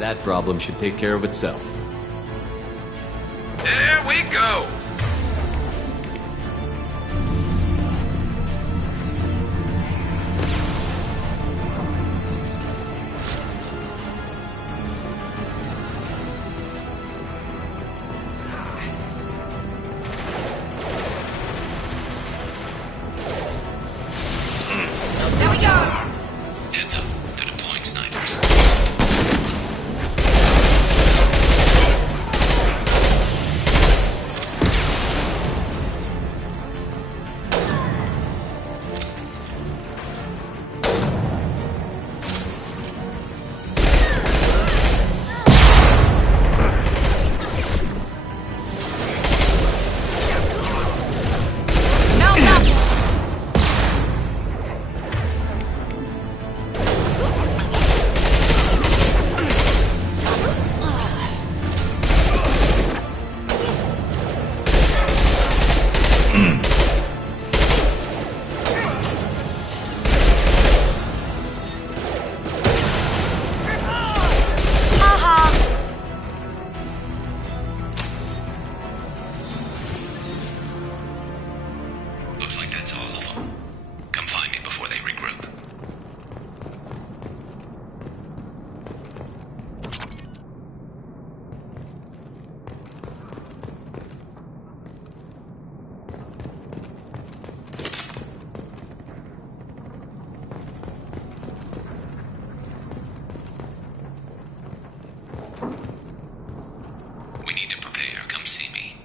That problem should take care of itself. There we go! There we go! Heads up, they're deploying snipers. No, no! Looks like that's all of them. Come find me before they regroup. We need to prepare. Come see me.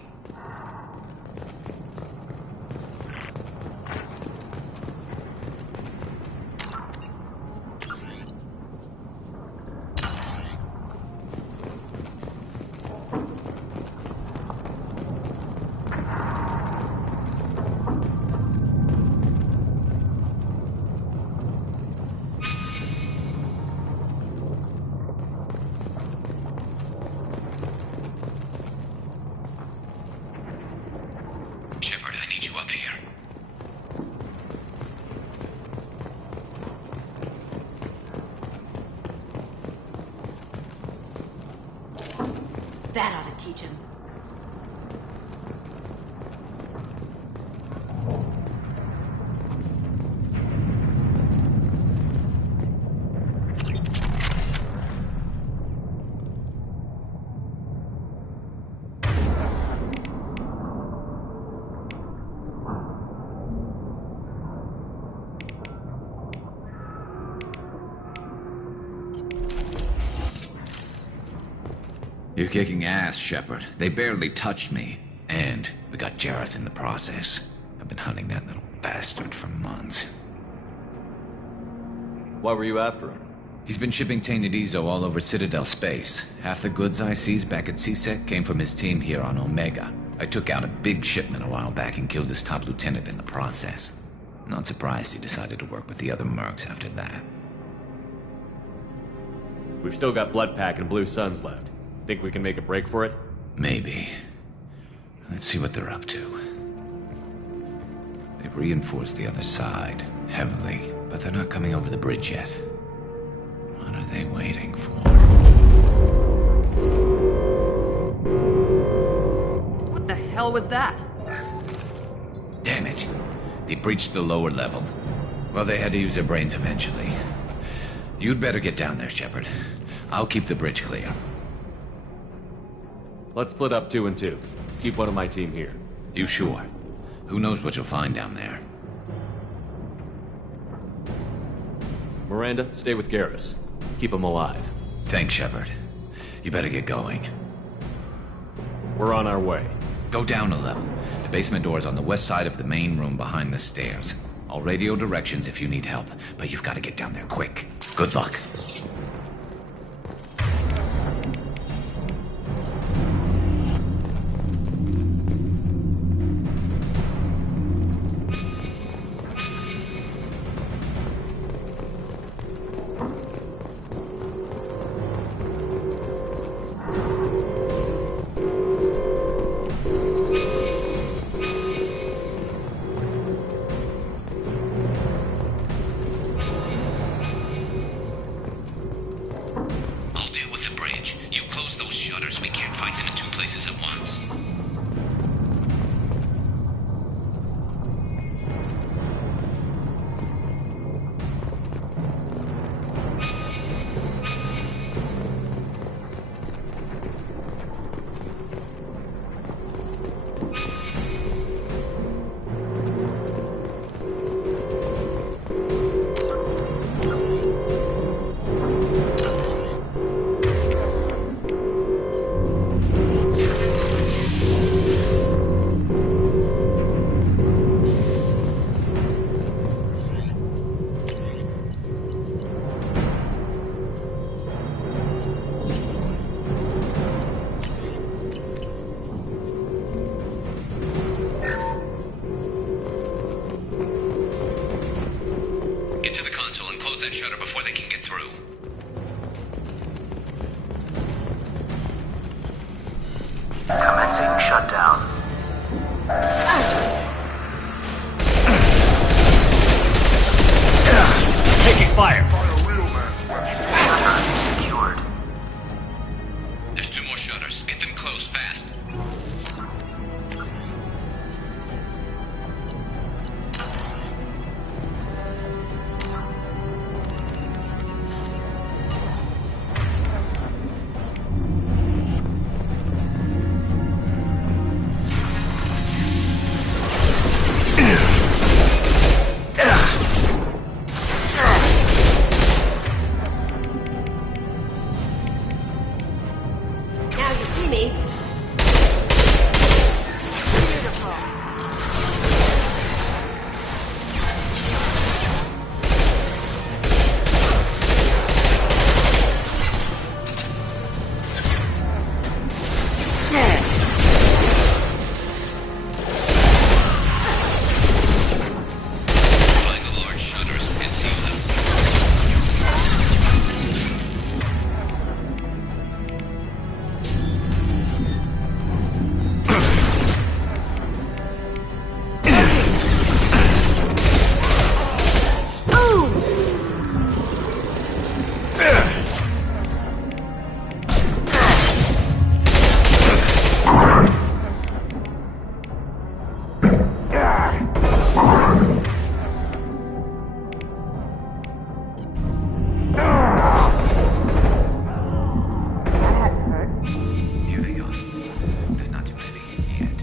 Shepard, I need you up here. That ought to teach him. You're kicking ass, Shepard. They barely touched me. And we got Jareth in the process. I've been hunting that little bastard for months. Why were you after him? He's been shipping tainted Ezo all over Citadel space. Half the goods I seized back at CSEC came from his team here on Omega. I took out a big shipment a while back and killed his top lieutenant in the process. Not surprised he decided to work with the other mercs after that. We've still got Blood Pack and Blue Suns left. Think we can make a break for it? Maybe. Let's see what they're up to. They've reinforced the other side, heavily, but they're not coming over the bridge yet. What are they waiting for? What the hell was that? Damn it. They breached the lower level. Well, they had to use their brains eventually. You'd better get down there, Shepard. I'll keep the bridge clear. Let's split up 2 and 2. Keep one of my team here. You sure? Who knows what you'll find down there? Miranda, stay with Garrus. Keep him alive. Thanks, Shepard. You better get going. We're on our way. Go down a level. The basement door's on the west side of the main room behind the stairs. I'll radio directions if you need help, but you've got to get down there quick. Good luck. shutters. We can't fight them in two places at once. Get to the console and close that shutter before they can get through. Commencing shutdown. Taking fire! Shutter secured. There's two more shutters. Get them closed fast. Now you see me. Beautiful. Find the large shutters and seal them. Here they are. There's not too many yet.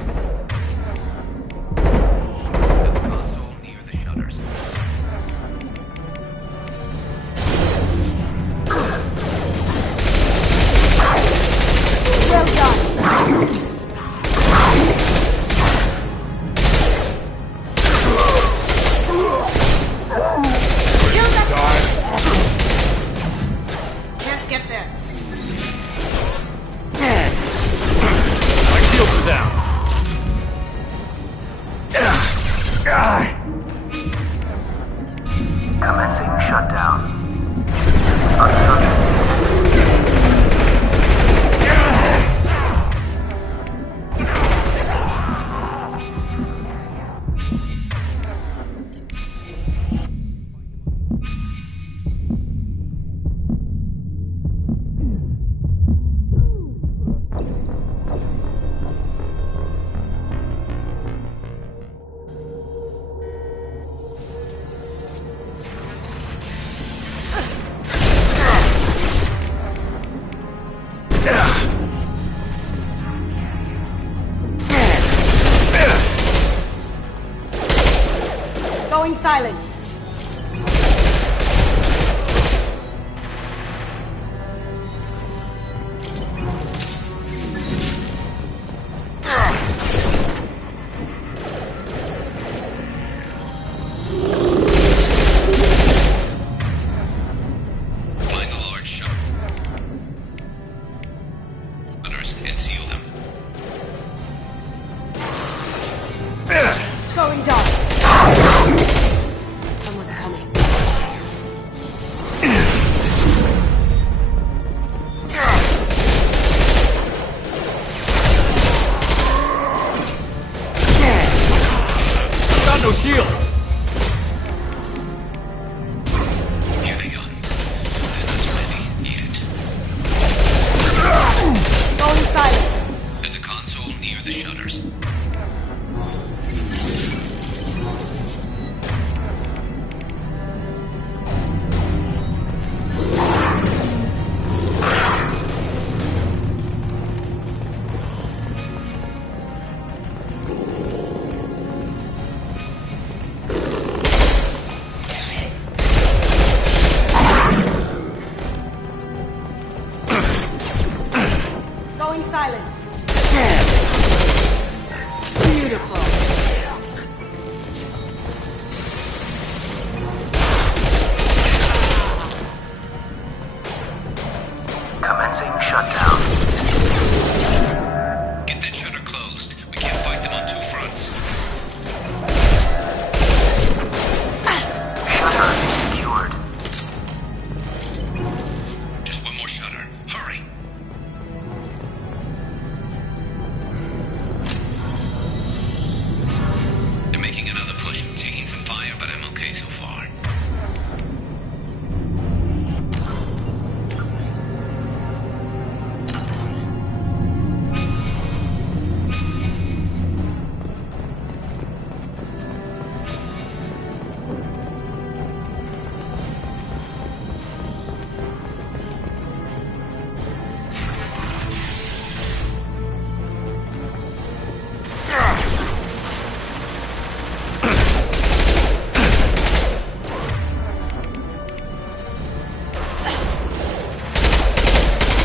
To the console near the shutters. Well done. Can't get there. My shields are down. Commencing shutdown. Uncertain. Going silent. Find the large shutters and seal them. Going dark. shut down. Get that shutter closed. We can't fight them on two fronts. Shutter secured. Just one more shutter. Hurry. They're making another push. Taking some fire, but I'm okay so far.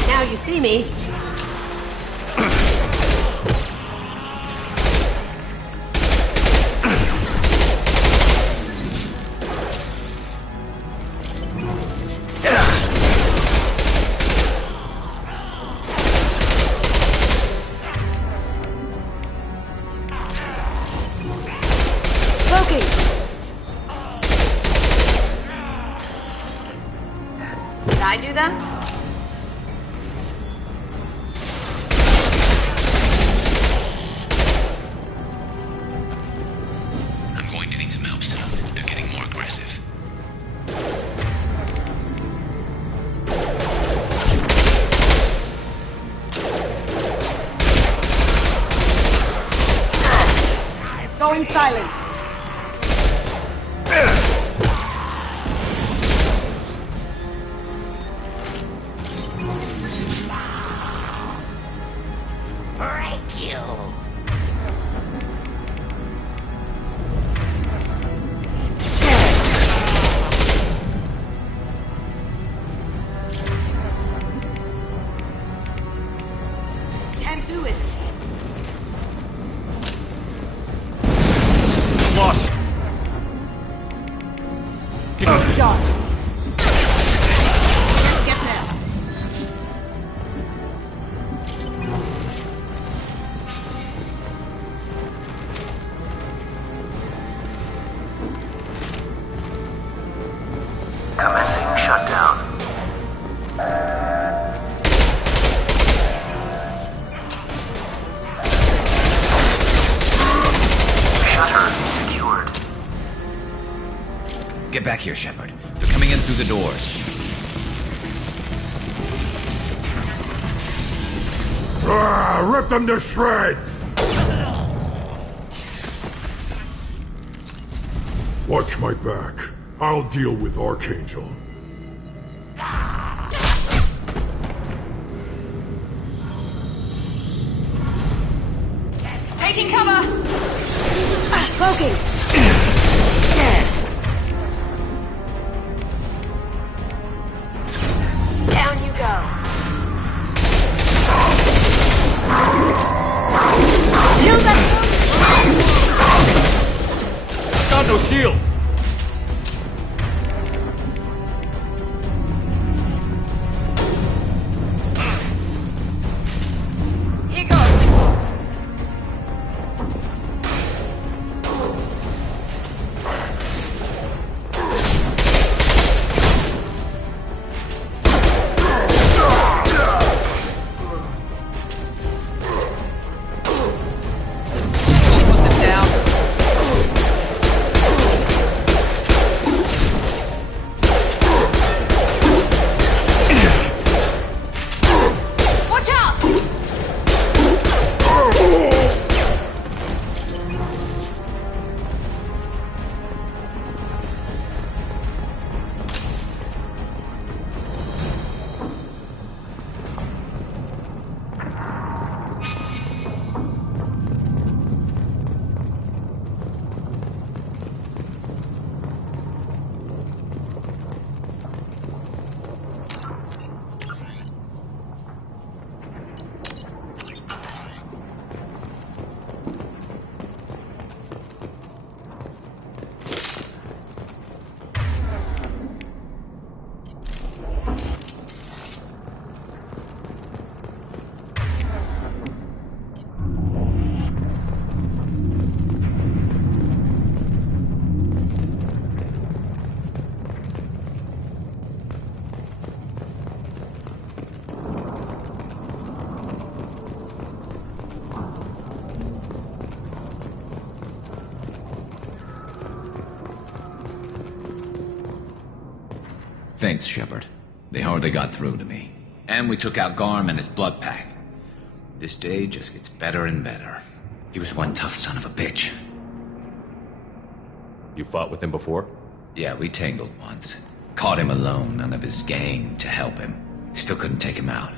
Now you see me. Smoking. Did I do that? I'm going to need some help soon. They're getting more aggressive. Going silent. Can't do it. Lost. Done. Get there. Commencing shutdown. Shutter secured. Get back here, Shepard. They're coming in through the doors. Rip them to shreds! Watch my back. I'll deal with Archangel. Taking cover. Smoking. Down you go. Use that. Got no shield. Here goes. Thanks, Shepard. They hardly got through to me. And we took out Garm and his blood pack. This day just gets better and better. He was one tough son of a bitch. You fought with him before? Yeah, we tangled once. Caught him alone, none of his gang to help him. Still couldn't take him out.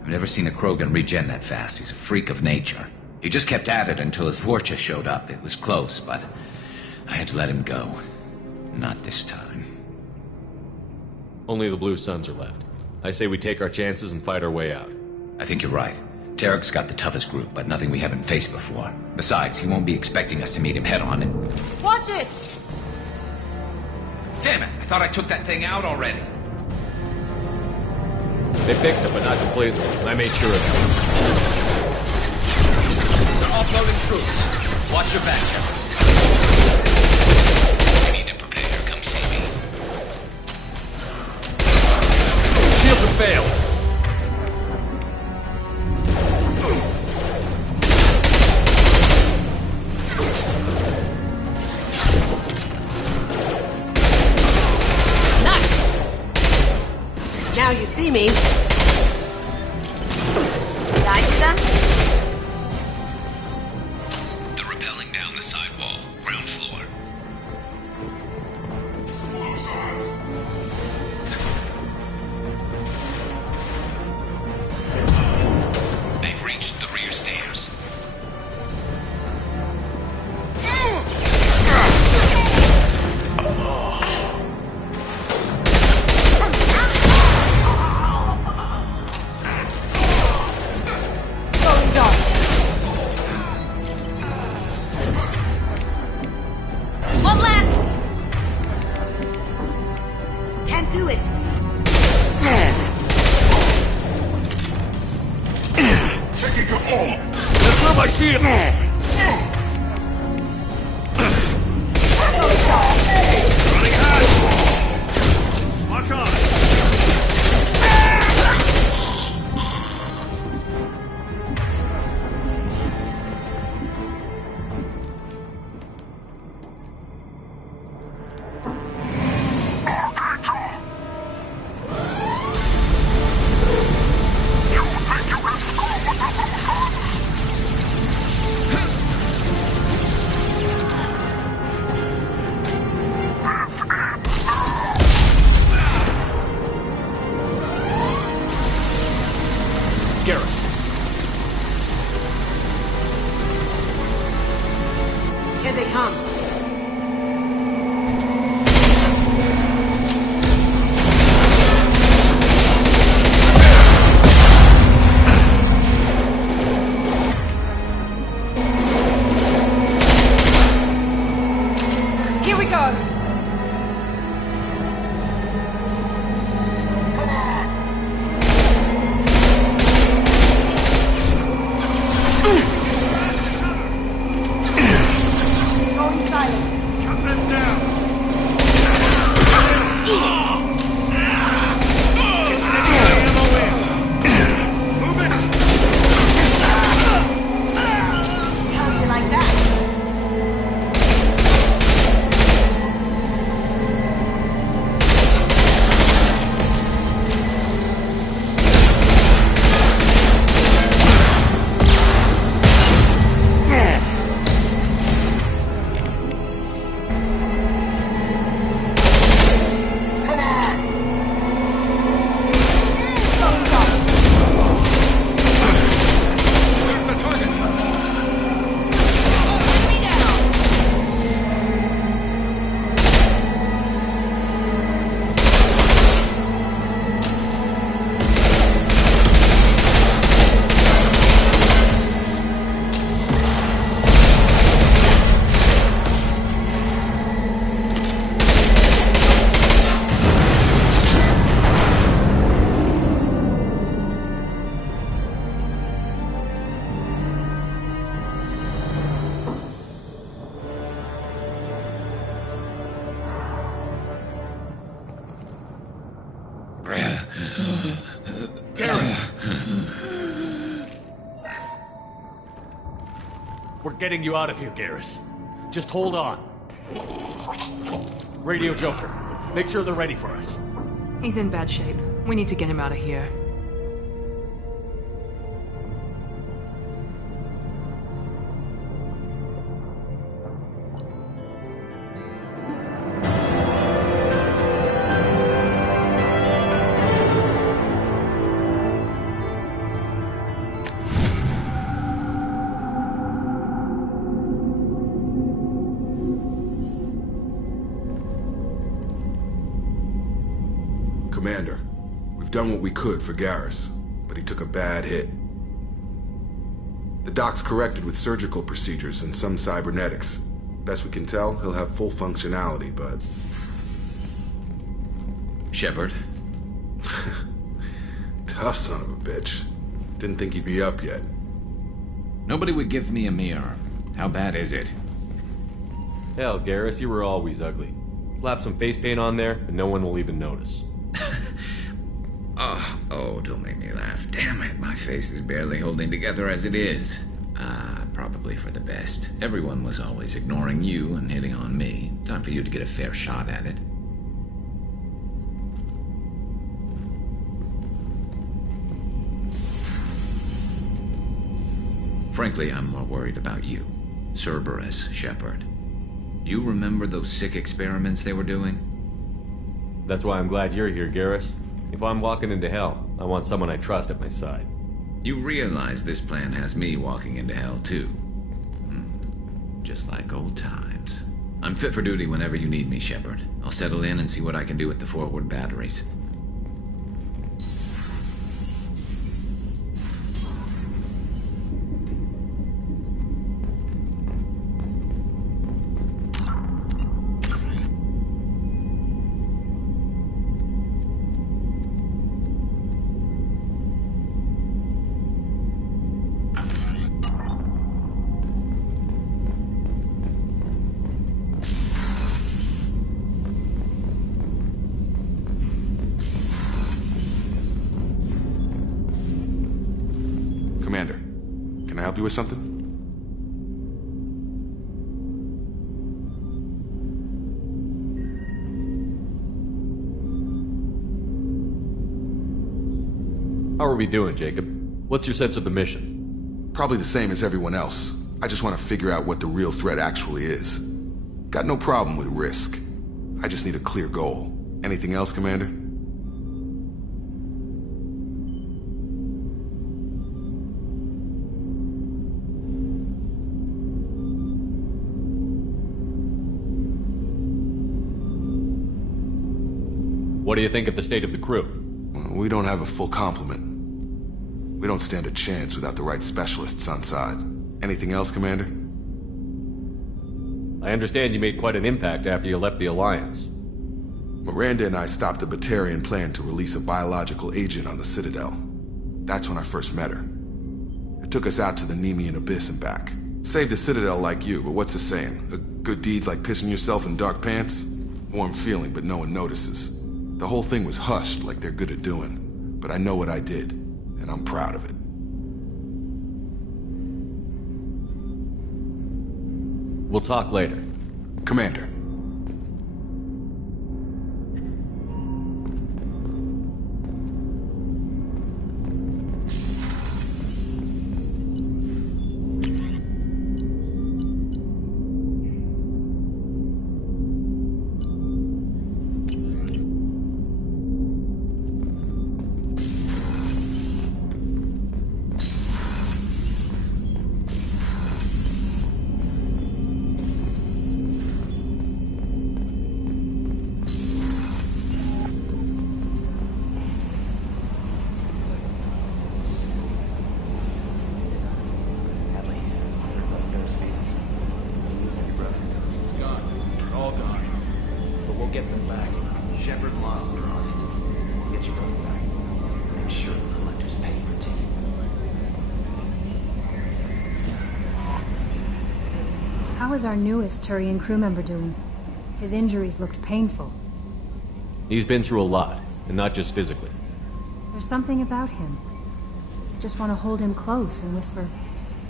I've never seen a Krogan regen that fast. He's a freak of nature. He just kept at it until his Vorcha showed up. It was close, but I had to let him go. Not this time. Only the Blue Suns are left. I say we take our chances and fight our way out. I think you're right. Tarek's got the toughest group, but nothing we haven't faced before. Besides, he won't be expecting us to meet him head-on and... Watch it! Damn it! I thought I took that thing out already. They picked him, but not completely. I made sure of that. They're offloading troops. Watch your back, Shepard. We need to prepare. Come see me. Shields have failed. Now you see me. Did I do that? They're rappelling down the side wall, ground floor. They've reached the rear stairs. Going dark. One last. Can't do it. Taking a fall! That's not my shield! Running high! Lock on! Garrus. Here they come. Here we go. Going silent. Cut them down! Incendiary ammo in! Move it! How'd you like that? Going dark. There's the target! Put me down. We're getting you out of here, Garrus. Just hold on. Radio Joker, make sure they're ready for us. He's in bad shape. We need to get him out of here. Commander, we've done what we could for Garrus, but he took a bad hit. The doc's corrected with surgical procedures and some cybernetics. Best we can tell, he'll have full functionality, but... Shepard? Tough son of a bitch. Didn't think he'd be up yet. Nobody would give me a mirror. How bad is it? Hell, Garrus, you were always ugly. Slap some face paint on there, and no one will even notice. Oh, don't make me laugh. Damn it, my face is barely holding together as it is. Probably for the best. Everyone was always ignoring you and hitting on me. Time for you to get a fair shot at it. Frankly, I'm more worried about you. Cerberus, Shepard. You remember those sick experiments they were doing? That's why I'm glad you're here, Garrus. If I'm walking into hell, I want someone I trust at my side. You realize this plan has me walking into hell, too. Just like old times. I'm fit for duty whenever you need me, Shepard. I'll settle in and see what I can do with the forward batteries. Commander, can I help you with something? How are we doing, Jacob? What's your sense of the mission? Probably the same as everyone else. I just want to figure out what the real threat actually is. Got no problem with risk. I just need a clear goal. Anything else, Commander? What do you think of the state of the crew? We don't have a full complement. We don't stand a chance without the right specialists on side. Anything else, Commander? I understand you made quite an impact after you left the Alliance. Miranda and I stopped a Batarian plan to release a biological agent on the Citadel. That's when I first met her. It took us out to the Nemean Abyss and back. Saved the Citadel like you, but what's the saying? A good deed's like pissing yourself in dark pants? Warm feeling, but no one notices. The whole thing was hushed like they're good at doing. But I know what I did, and I'm proud of it. We'll talk later. Commander. Get them back. Shepard lost their arms. We'll get you going back. Make sure the collectors pay for taking. How is our newest Turian crew member doing? His injuries looked painful. He's been through a lot, and not just physically. There's something about him. I just want to hold him close and whisper,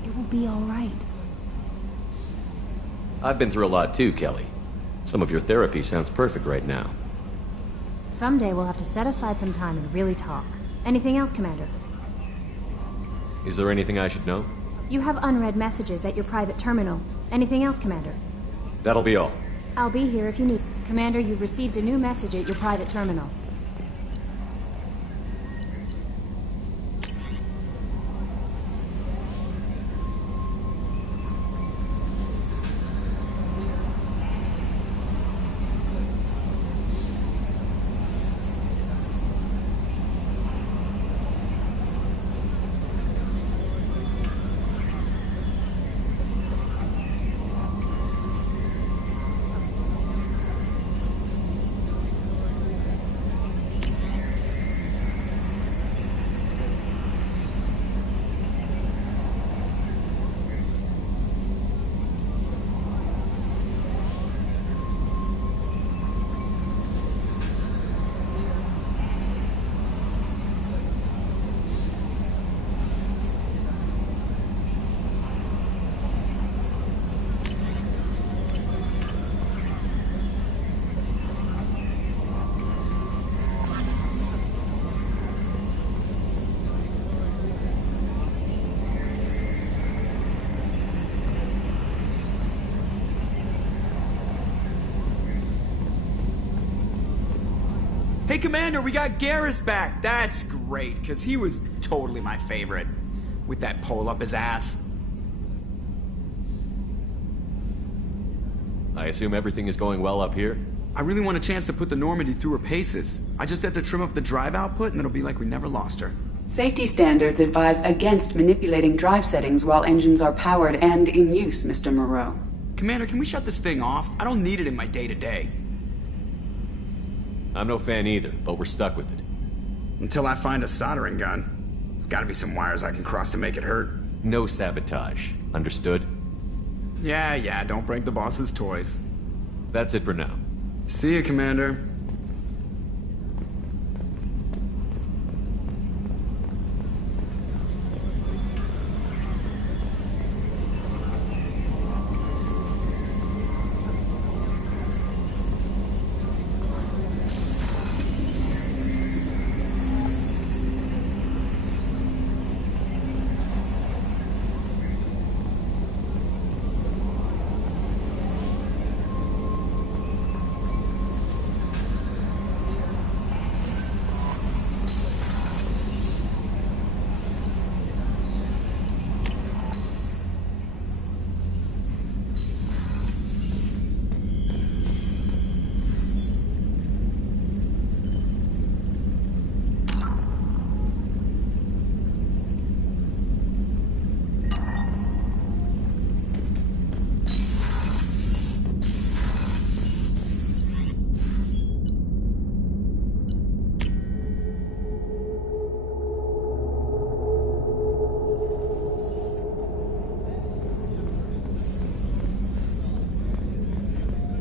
"It will be all right." I've been through a lot too, Kelly. Some of your therapy sounds perfect right now. Someday we'll have to set aside some time and really talk. Anything else, Commander? Is there anything I should know? You have unread messages at your private terminal. Anything else, Commander? That'll be all. I'll be here if you need. Commander, you've received a new message at your private terminal. Hey, Commander, we got Garrus back. That's great, because he was totally my favorite. With that pole up his ass. I assume everything is going well up here? I really want a chance to put the Normandy through her paces. I just have to trim up the drive output, and it'll be like we never lost her. Safety standards advise against manipulating drive settings while engines are powered and in use, Mr. Moreau. Commander, can we shut this thing off? I don't need it in my day-to-day. I'm no fan either, but we're stuck with it. Until I find a soldering gun. There's gotta be some wires I can cross to make it hurt. No sabotage. Understood? Yeah, don't break the boss's toys. That's it for now. See you, Commander.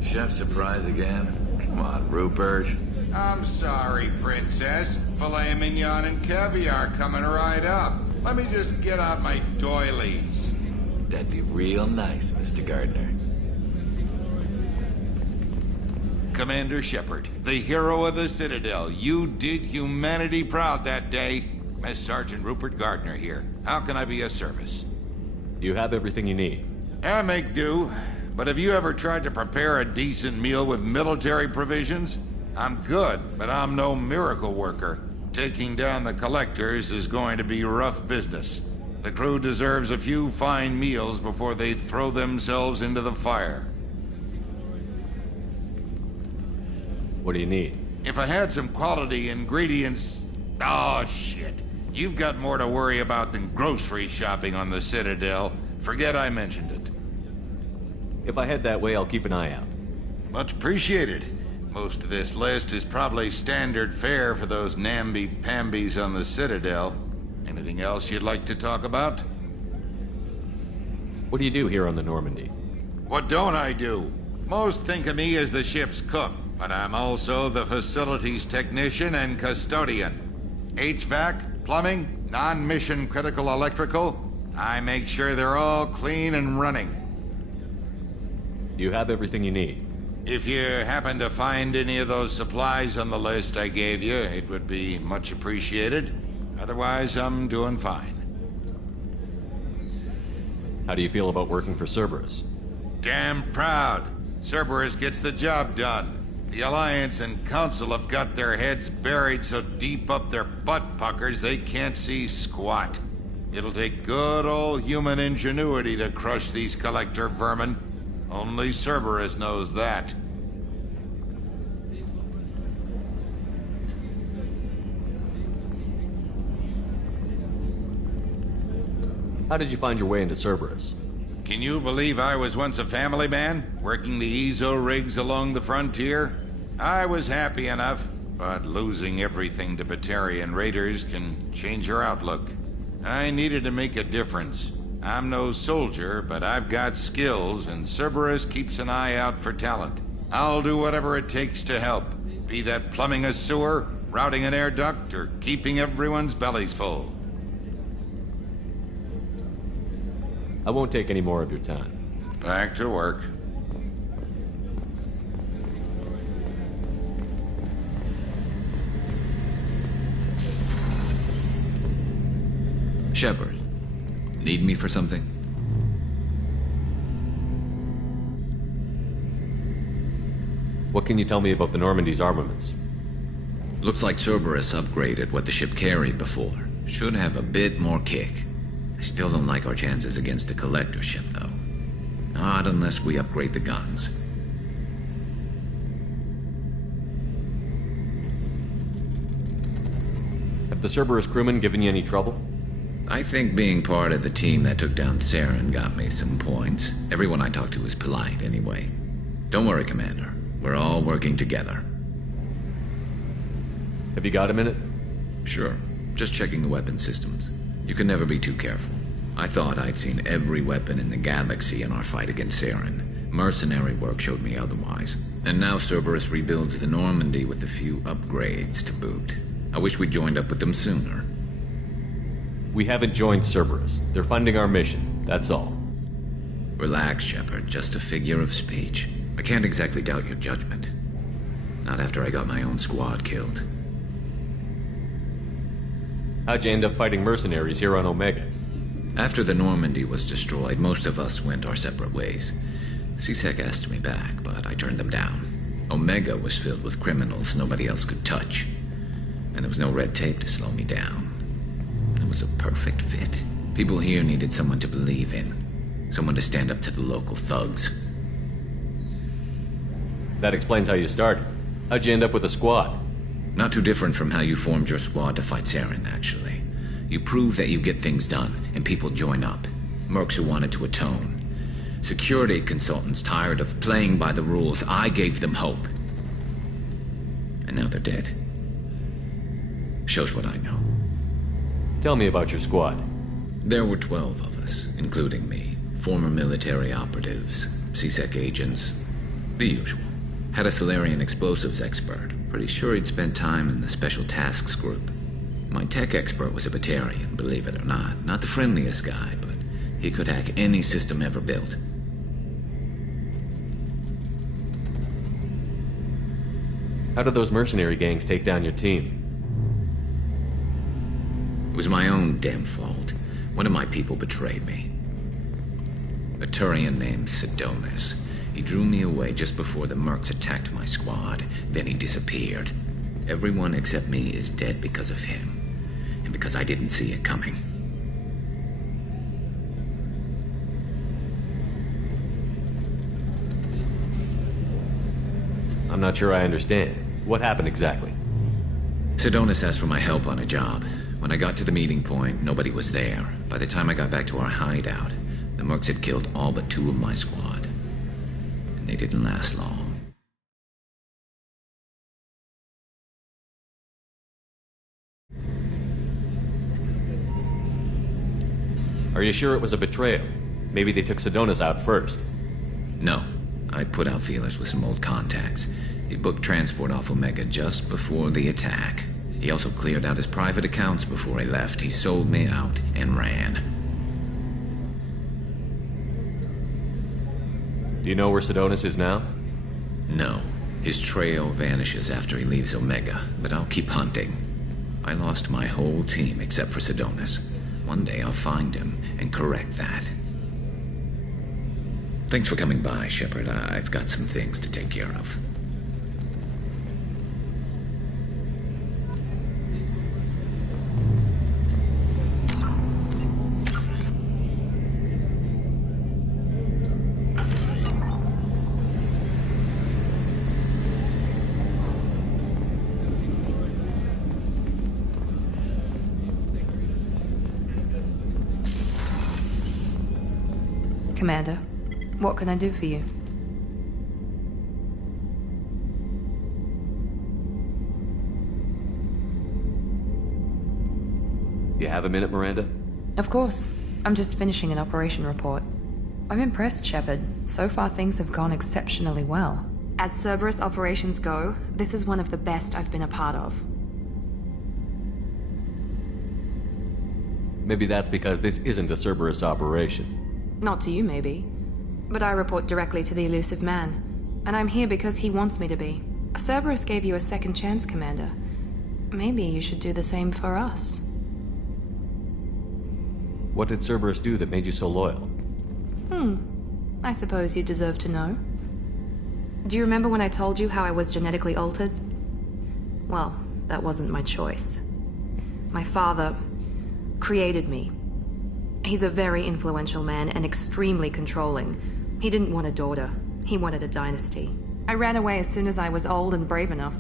Chef surprise again? Come on, Rupert. I'm sorry, Princess. Filet mignon and caviar coming right up. Let me just get out my doilies. That'd be real nice, Mr. Gardner. Commander Shepard, the hero of the Citadel. You did humanity proud that day. Mass Sergeant Rupert Gardner here. How can I be of service? You have everything you need. I make do. But have you ever tried to prepare a decent meal with military provisions? I'm good, but I'm no miracle worker. Taking down the collectors is going to be rough business. The crew deserves a few fine meals before they throw themselves into the fire. What do you need? If I had some quality ingredients... Oh, shit. You've got more to worry about than grocery shopping on the Citadel. Forget I mentioned it. If I head that way, I'll keep an eye out. Much appreciated. Most of this list is probably standard fare for those namby-pambies on the Citadel. Anything else you'd like to talk about? What do you do here on the Normandy? What don't I do? Most think of me as the ship's cook, but I'm also the facilities technician and custodian. HVAC, plumbing, non-mission critical electrical. I make sure they're all clean and running. You have everything you need. If you happen to find any of those supplies on the list I gave you, it would be much appreciated. Otherwise, I'm doing fine. How do you feel about working for Cerberus? Damn proud. Cerberus gets the job done. The Alliance and Council have got their heads buried so deep up their butt puckers they can't see squat. It'll take good old human ingenuity to crush these collector vermin. Only Cerberus knows that. How did you find your way into Cerberus? Can you believe I was once a family man, working the Ezo rigs along the frontier? I was happy enough, but losing everything to Batarian raiders can change your outlook. I needed to make a difference. I'm no soldier, but I've got skills, and Cerberus keeps an eye out for talent. I'll do whatever it takes to help, be that plumbing a sewer, routing an air duct, or keeping everyone's bellies full. I won't take any more of your time. Back to work. Shepard, need me for something? What can you tell me about the Normandy's armaments? Looks like Cerberus upgraded what the ship carried before. Should have a bit more kick. I still don't like our chances against a collector ship, though. Not unless we upgrade the guns. Have the Cerberus crewmen given you any trouble? I think being part of the team that took down Saren got me some points. Everyone I talked to was polite, anyway. Don't worry, Commander. We're all working together. Have you got a minute? Sure. Just checking the weapon systems. You can never be too careful. I thought I'd seen every weapon in the galaxy in our fight against Saren. Mercenary work showed me otherwise. And now Cerberus rebuilds the Normandy with a few upgrades to boot. I wish we'd joined up with them sooner. We haven't joined Cerberus. They're funding our mission, that's all. Relax, Shepard. Just a figure of speech. I can't exactly doubt your judgment. Not after I got my own squad killed. How'd you end up fighting mercenaries here on Omega? After the Normandy was destroyed, most of us went our separate ways. C-Sec asked me back, but I turned them down. Omega was filled with criminals nobody else could touch. And there was no red tape to slow me down. It was a perfect fit. People here needed someone to believe in. Someone to stand up to the local thugs. That explains how you started. How'd you end up with a squad? Not too different from how you formed your squad to fight Saren, actually. You prove that you get things done, and people join up. Mercs who wanted to atone. Security consultants tired of playing by the rules. I gave them hope. And now they're dead. Shows what I know. Tell me about your squad. There were 12 of us, including me. Former military operatives, C-Sec agents, the usual. Had a Solarian explosives expert. Pretty sure he'd spent time in the Special Tasks Group. My tech expert was a Batarian, believe it or not. Not the friendliest guy, but he could hack any system ever built. How did those mercenary gangs take down your team? It was my own damn fault. One of my people betrayed me. A Turian named Sidonis. He drew me away just before the Mercs attacked my squad. Then he disappeared. Everyone except me is dead because of him. And because I didn't see it coming. I'm not sure I understand. What happened exactly? Sidonis asked for my help on a job. When I got to the meeting point, nobody was there. By the time I got back to our hideout, the Mercs had killed all but 2 of my squad. And they didn't last long. Are you sure it was a betrayal? Maybe they took Sidonis out first. No. I put out feelers with some old contacts. He booked transport off Omega just before the attack. He also cleared out his private accounts before he left. He sold me out and ran. Do you know where Sidonis is now? No. His trail vanishes after he leaves Omega, but I'll keep hunting. I lost my whole team except for Sidonis. One day I'll find him and correct that. Thanks for coming by, Shepard. I've got some things to take care of. Commander, what can I do for you? You have a minute, Miranda? Of course. I'm just finishing an operation report. I'm impressed, Shepard. So far things have gone exceptionally well. As Cerberus operations go, this is one of the best I've been a part of. Maybe that's because this isn't a Cerberus operation. Not to you, maybe. But I report directly to the elusive man. And I'm here because he wants me to be. Cerberus gave you a second chance, Commander. Maybe you should do the same for us. What did Cerberus do that made you so loyal? I suppose you deserve to know. Do you remember when I told you how I was genetically altered? Well, that wasn't my choice. My father created me. He's a very influential man and extremely controlling. He didn't want a daughter. He wanted a dynasty. I ran away as soon as I was old and brave enough.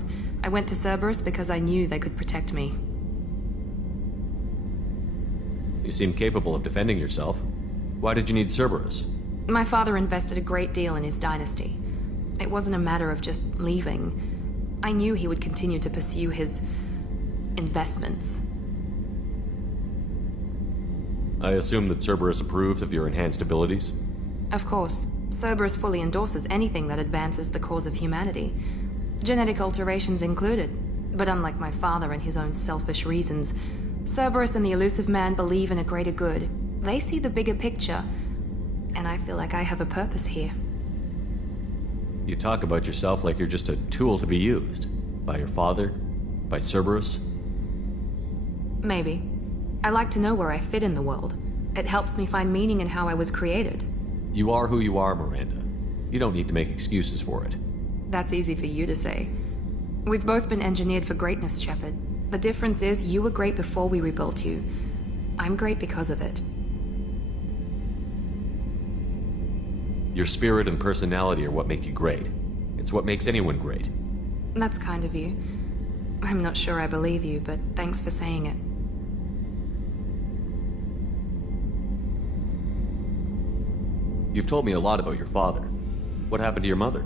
I went to Cerberus because I knew they could protect me. You seem capable of defending yourself. Why did you need Cerberus? My father invested a great deal in his dynasty. It wasn't a matter of just leaving. I knew he would continue to pursue his investments. I assume that Cerberus approved of your enhanced abilities? Of course. Cerberus fully endorses anything that advances the cause of humanity. Genetic alterations included. But unlike my father and his own selfish reasons, Cerberus and the elusive man believe in a greater good. They see the bigger picture, and I feel like I have a purpose here. You talk about yourself like you're just a tool to be used. By your father? By Cerberus? Maybe. I like to know where I fit in the world. It helps me find meaning in how I was created. You are who you are, Miranda. You don't need to make excuses for it. That's easy for you to say. We've both been engineered for greatness, Shepard. The difference is you were great before we rebuilt you. I'm great because of it. Your spirit and personality are what make you great. It's what makes anyone great. That's kind of you. I'm not sure I believe you, but thanks for saying it. You've told me a lot about your father. What happened to your mother?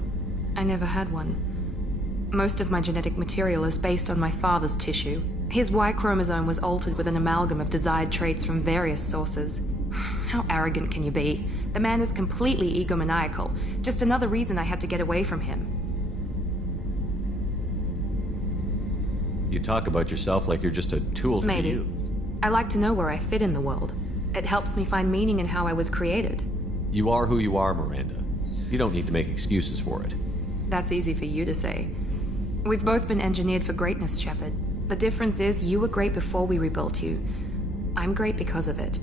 I never had one. Most of my genetic material is based on my father's tissue. His Y chromosome was altered with an amalgam of desired traits from various sources. How arrogant can you be? The man is completely egomaniacal. Just another reason I had to get away from him. You talk about yourself like you're just a tool to be Maybe. used. I like to know where I fit in the world. It helps me find meaning in how I was created. You are who you are, Miranda. You don't need to make excuses for it. That's easy for you to say. We've both been engineered for greatness, Shepard. The difference is you were great before we rebuilt you. I'm great because of it.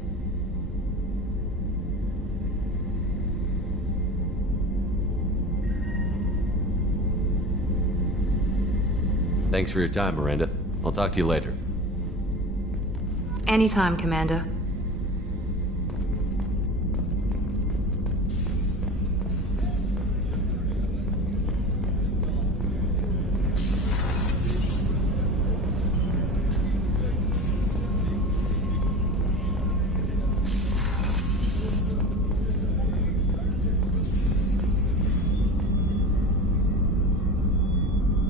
Thanks for your time, Miranda. I'll talk to you later. Anytime, Commander.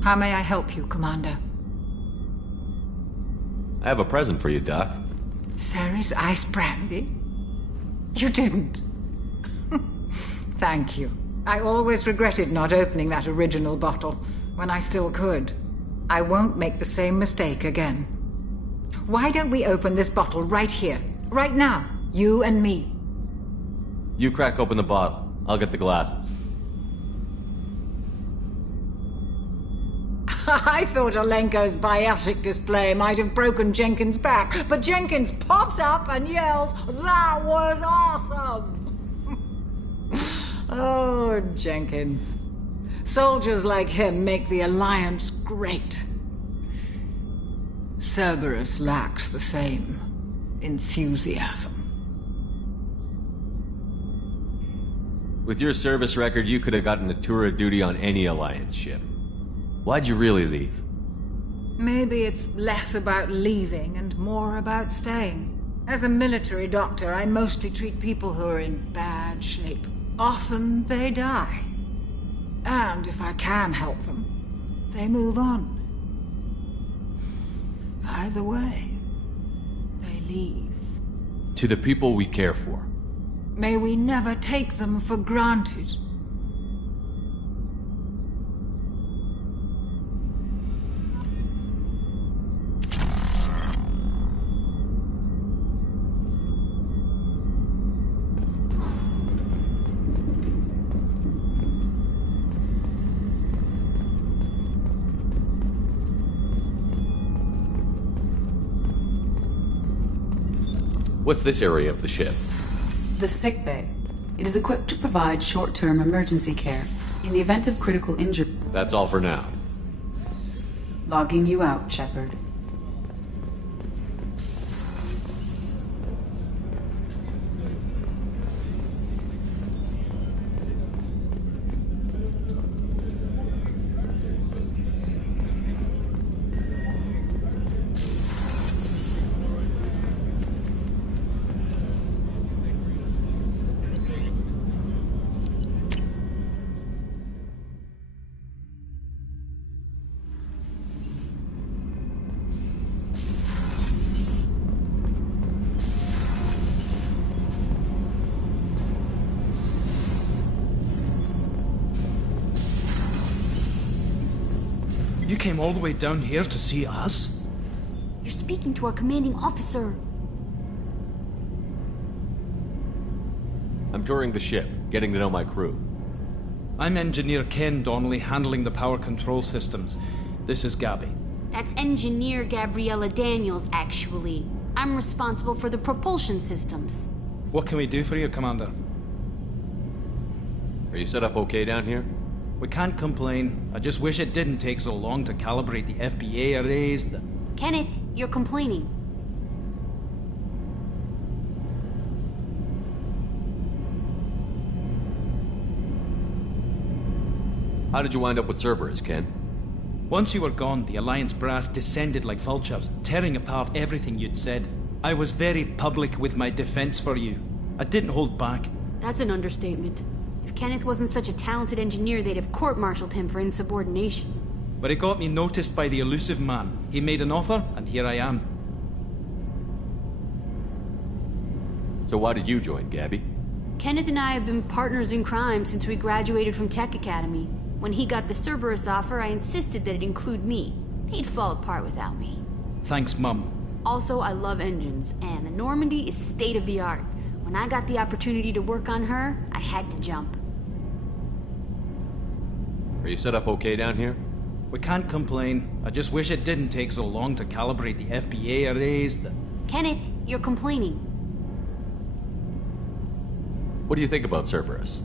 How may I help you, Commander? I have a present for you, Doc. Ceres ice brandy? You didn't. Thank you. I always regretted not opening that original bottle when I still could. I won't make the same mistake again. Why don't we open this bottle right here, right now, you and me? You crack open the bottle. I'll get the glasses. I thought Alenko's biotic display might have broken Jenkins' back, but Jenkins pops up and yells, "That was awesome!" Oh, Jenkins. Soldiers like him make the Alliance great. Cerberus lacks the same enthusiasm. With your service record, you could have gotten a tour of duty on any Alliance ship. Why'd you really leave? Maybe it's less about leaving and more about staying. As a military doctor, I mostly treat people who are in bad shape. Often they die. And if I can help them, they move on. Either way, they leave. To the people we care for. May we never take them for granted. What's this area of the ship? The sick bay. It is equipped to provide short-term emergency care in the event of critical injury. That's all for now. Logging you out, Shepard. You came all the way down here to see us? You're speaking to our commanding officer. I'm touring the ship, getting to know my crew. I'm Engineer Ken Donnelly, handling the power control systems. This is Gabby. That's Engineer Gabriella Daniels, actually. I'm responsible for the propulsion systems. What can we do for you, Commander? Are you set up okay down here? We can't complain. I just wish it didn't take so long to calibrate the FBA arrays. Kenneth, you're complaining. How did you wind up with Cerberus, Ken? Once you were gone, the Alliance brass descended like vultures, tearing apart everything you'd said. I was very public with my defense for you. I didn't hold back. That's an understatement. If Kenneth wasn't such a talented engineer, they'd have court-martialed him for insubordination. But it got me noticed by the elusive man. He made an offer, and here I am. So why did you join, Gabby? Kenneth and I have been partners in crime since we graduated from Tech Academy. When he got the Cerberus offer, I insisted that it include me. He'd fall apart without me. Thanks, Mum. Also, I love engines, and the Normandy is state-of-the-art. When I got the opportunity to work on her, I had to jump. Are you set up okay down here? We can't complain. I just wish it didn't take so long to calibrate the FBA arrays. Kenneth, you're complaining. What do you think about Cerberus?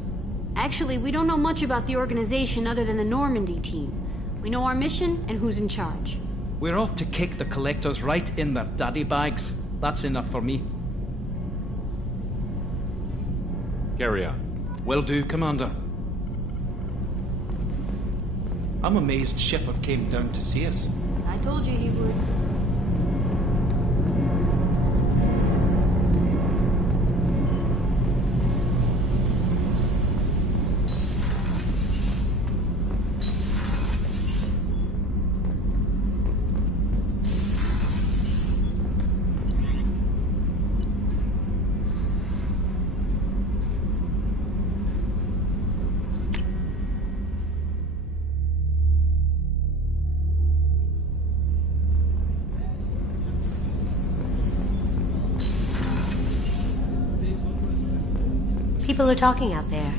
Actually, we don't know much about the organization other than the Normandy team. We know our mission and who's in charge. We're off to kick the collectors right in their daddy bags. That's enough for me. Carry on. Will do, Commander. I'm amazed Shepard came down to see us. I told you he would. People are talking out there,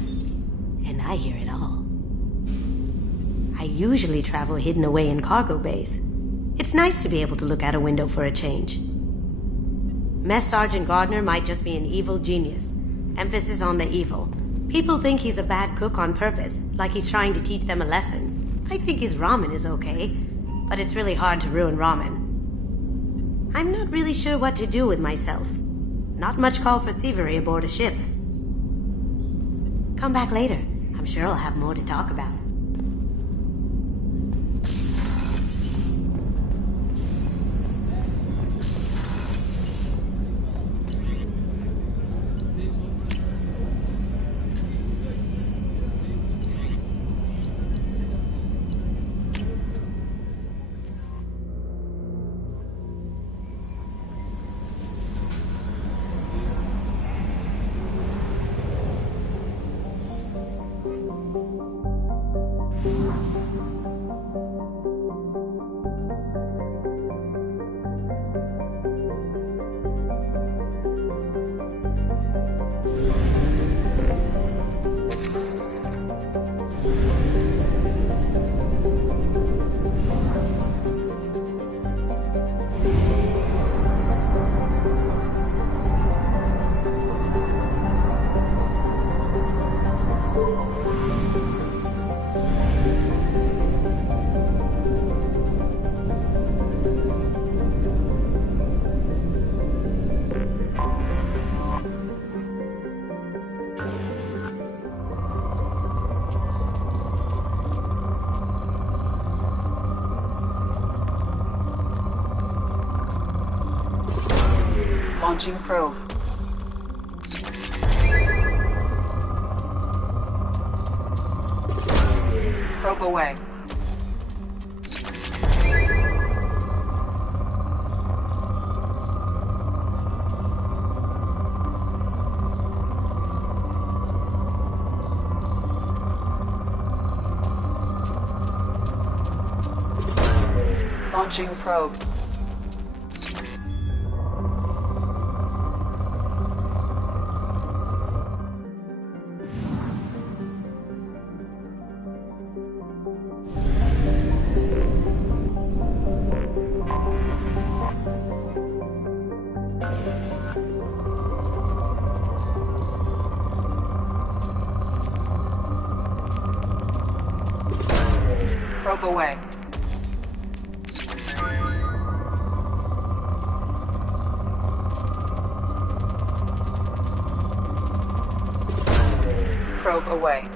and I hear it all. I usually travel hidden away in cargo bays. It's nice to be able to look out a window for a change. Mess Sergeant Gardner might just be an evil genius. Emphasis on the evil. People think he's a bad cook on purpose, like he's trying to teach them a lesson. I think his ramen is okay, but it's really hard to ruin ramen. I'm not really sure what to do with myself. Not much call for thievery aboard a ship. Come back later. I'm sure I'll have more to talk about. Launching probe. Probe away. Launching probe. Probe away. Probe away.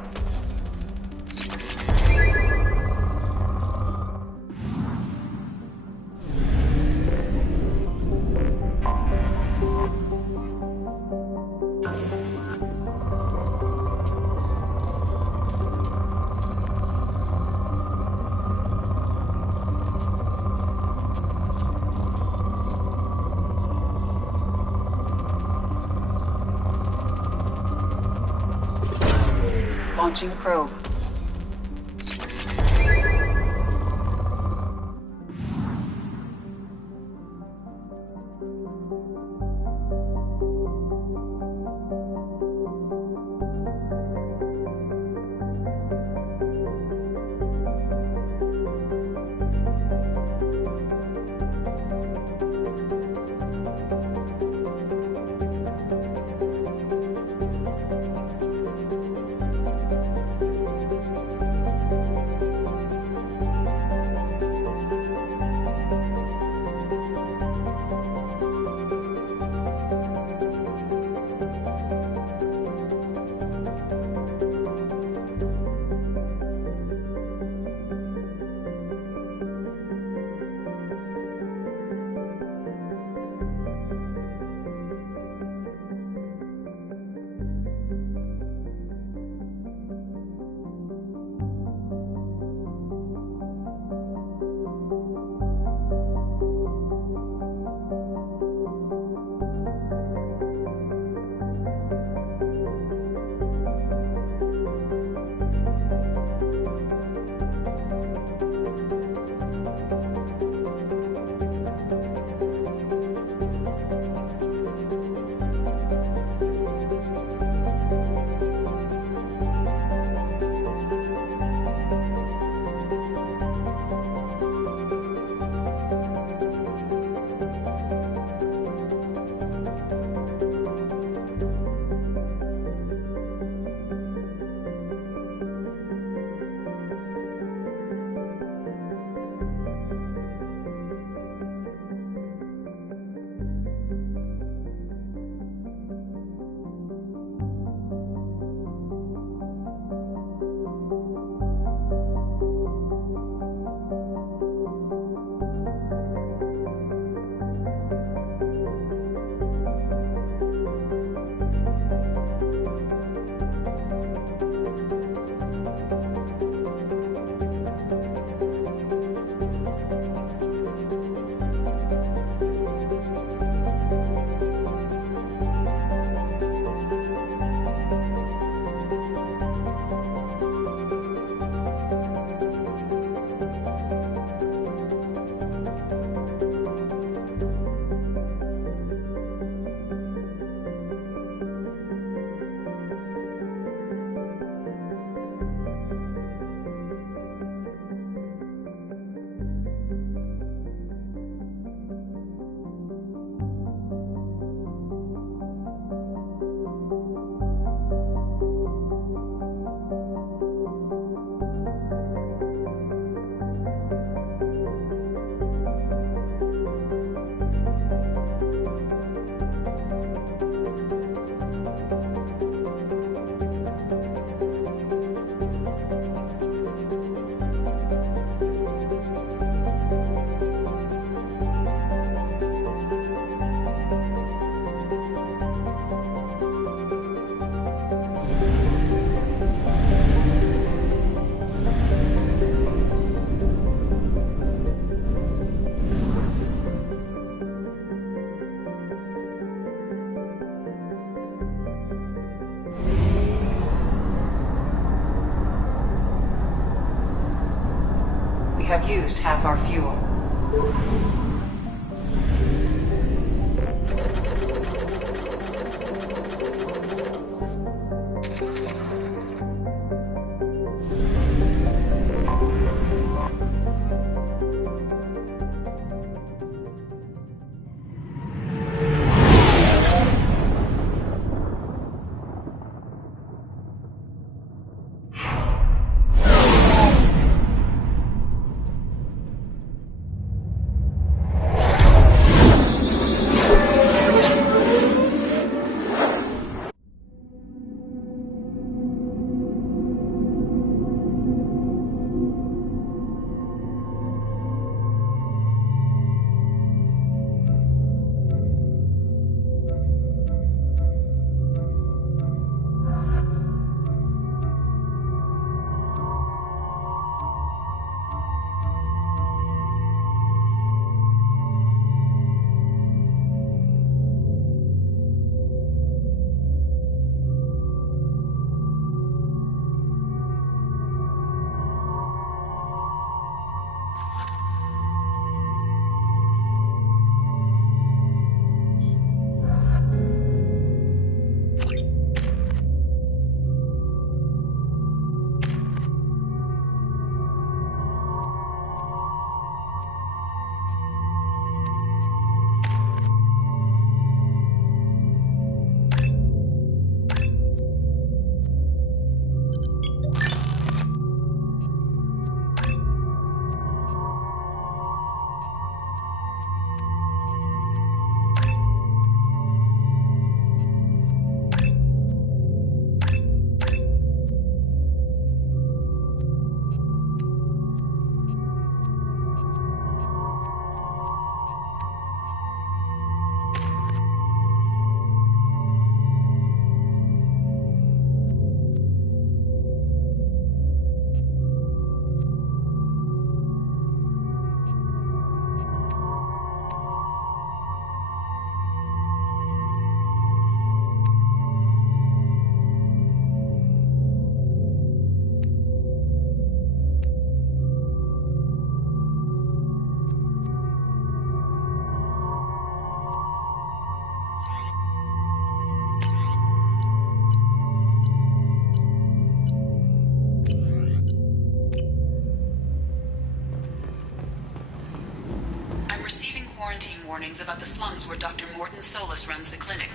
Launching probe. have used half our fuel. Warnings about the slums where Dr. Morton Solus runs the clinic.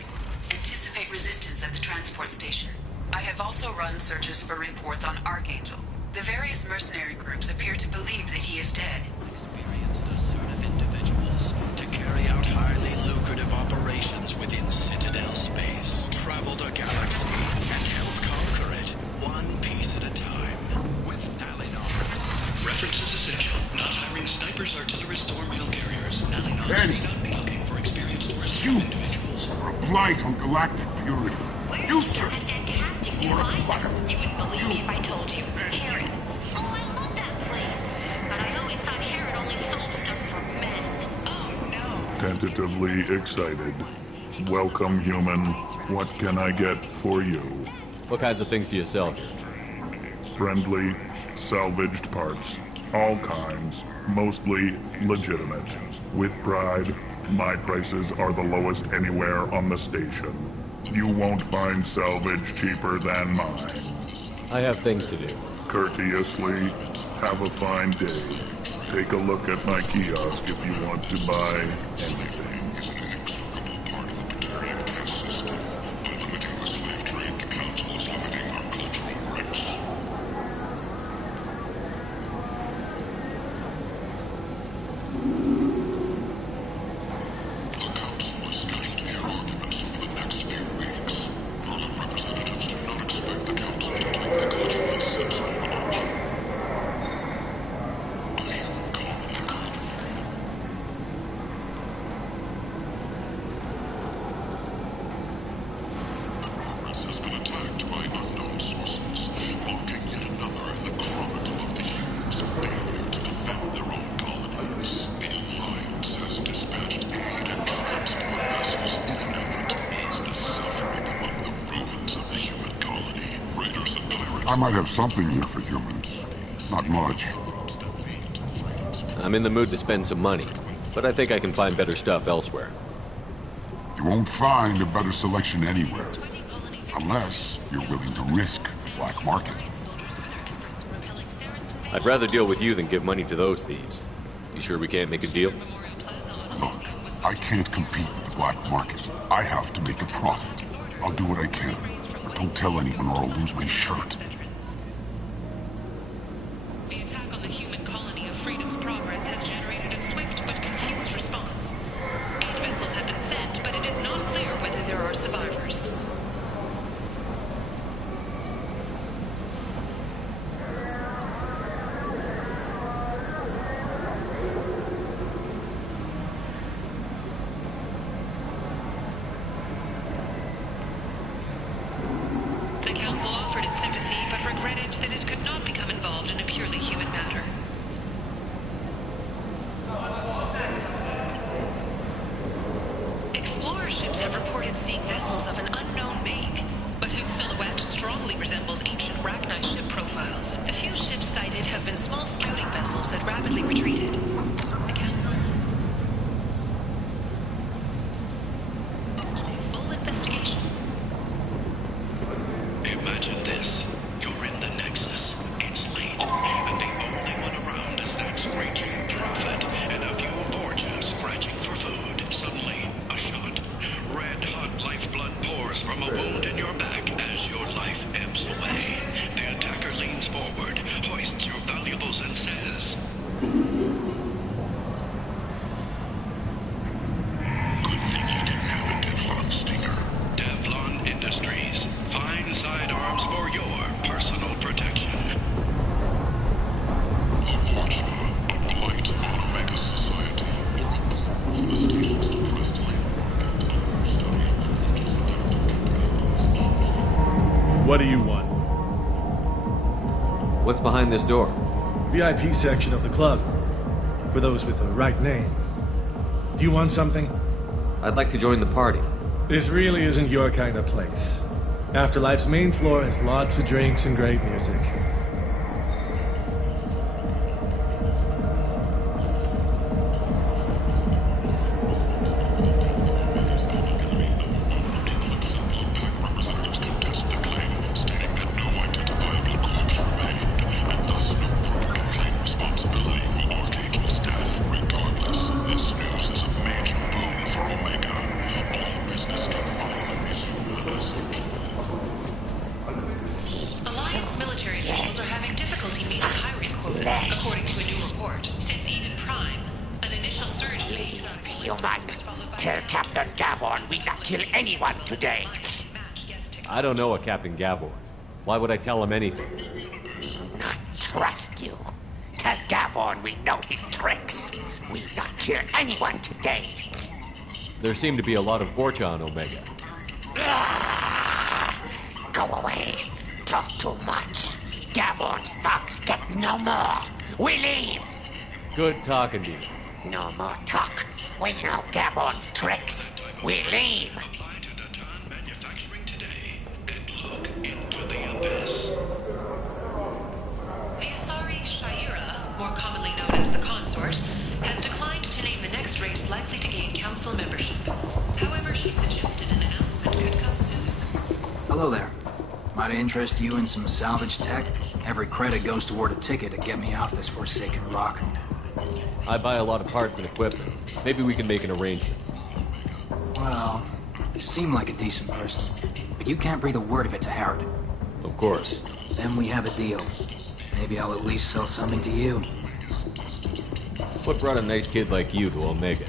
Anticipate resistance at the transport station. I have also run searches for reports on Archangel. The various mercenary groups appear to believe that he is dead. Experienced assertive individuals to carry out highly lucrative operations within Citadel space. Travel the galaxy and help conquer it, one piece at a time, with Alienars. References essential. Not hiring snipers, artillerists, or mail carriers. Alienars may not be looking for experienced or skilled individuals. Are a blight on galactic purity. You, sir, fantastic new items. You wouldn't believe me if I told you. Herod. Oh, I love that place. But I always thought Herod only sold stuff for men. Oh, no. Tentatively excited. Welcome, human. What can I get for you? What kinds of things do you sell? Friendly, salvaged parts. All kinds. Mostly legitimate. With pride, my prices are the lowest anywhere on the station. You won't find salvage cheaper than mine. I have things to do. Courteously, have a fine day. Take a look at my kiosk if you want to buy anything. I might have something here for humans. Not much. I'm in the mood to spend some money, but I think I can find better stuff elsewhere. You won't find a better selection anywhere. Unless you're willing to risk the black market. I'd rather deal with you than give money to those thieves. You sure we can't make a deal? Look, I can't compete with the black market. I have to make a profit. I'll do what I can, but don't tell anyone or I'll lose my shirt. The attack on the human colony of Freedom's Progress has generated a swift but confused response. 8 vessels have been sent, but it is not clear whether there are survivors. The Council offered its sympathy, but regretted that it could not become involved in a purely human matter. Explorer ships have reported seeing vessels of an unknown make, but whose silhouette strongly resembles ancient Rachni ship profiles. The few ships sighted have been small scouting vessels that rapidly retreated. The Council... a full investigation. Imagine this. You're in the Nexus. It's late, and the only one around is that screeching prophet and a few Vorjas scratching for food. Suddenly, a shot. Red-hot lifeblood pours from a wound in your back as your life ebbs away. The attacker leans forward, hoists your valuables, and says... Good thing you didn't have a Devlon stinger. Devlon Industries. Fine sidearms for your personal protection. A Vorja, a blight on Omega Society, or a proof for the stations to trust What do you want? What's behind this door? VIP section of the club. For those with the right name. Do you want something? I'd like to join the party. This really isn't your kind of place. Afterlife's main floor has lots of drinks and great music. Representatives contest the claim, stating that no identifiable corpse remained, and thus no proof can claim responsibility for Archangel's death. Regardless, this news is a major boon for Omega. All business can finally resume as Alliance military officials are having difficulty meeting hiring quotas, according to a new report. Since Eden Prime, an initial surge in Human, tell Captain Gavon we not kill anyone today. I don't know a Captain Gavor. Why would I tell him anything? Not trust you. Tell Gavon we know his tricks. We not kill anyone today. There seem to be a lot of Vorcha on Omega. Go away. Talk too much. Gavon's thugs get no more. We leave. Good talking to you. No more talk. We know Gavon's tricks. We leave. The Asari Shaira, more commonly known as the Consort, has declined to name the next race likely to gain council membership. However, she suggested an announcement could come soon. Hello there. Might I interest you in some salvage tech? Every credit goes toward a ticket to get me off this forsaken rock. I buy a lot of parts and equipment. Maybe we can make an arrangement. Well, you seem like a decent person, but you can't breathe a word of it to Harrod. Of course. Then we have a deal. Maybe I'll at least sell something to you. What brought a nice kid like you to Omega?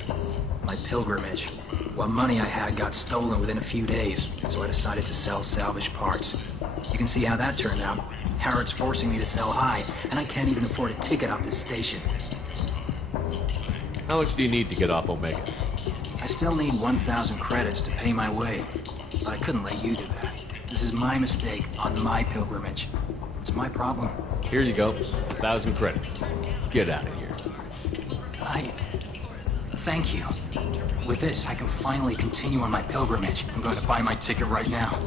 My pilgrimage. What money I had got stolen within a few days, so I decided to sell salvage parts. You can see how that turned out. Harrod's forcing me to sell high, and I can't even afford a ticket off this station. How much do you need to get off Omega? I still need 1,000 credits to pay my way, but I couldn't let you do that. This is my mistake on my pilgrimage. It's my problem. Here you go. 1,000 credits. Get out of here. Thank you. With this, I can finally continue on my pilgrimage. I'm going to buy my ticket right now.